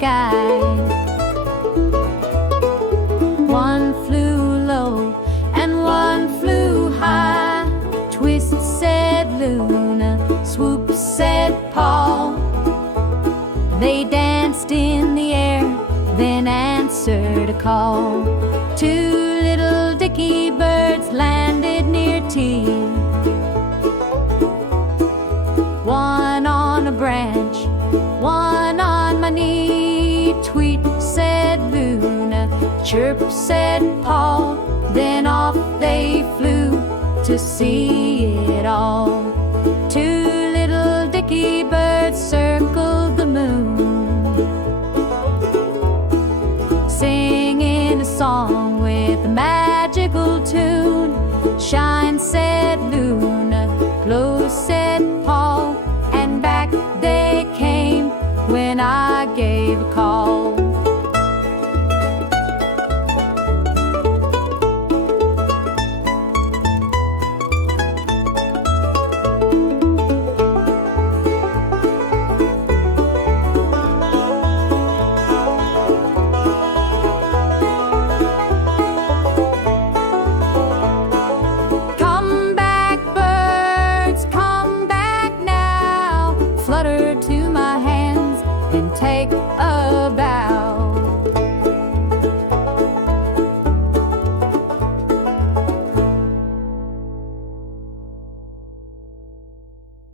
sky. One flew low and one flew high. Twist, said Luna. Swoop, said Paul. They danced in the air, then answered a call. Two little Dickie birds landed near tea. One on a branch, one on my knee. Tweet, said Luna. Chirp, said Paul. Then off they flew to see it all. Two little Dickie birds circled the moon, singing a song with a magical tune. Shine, said Luna. Glow, said Paul. And back they came when I gave a call.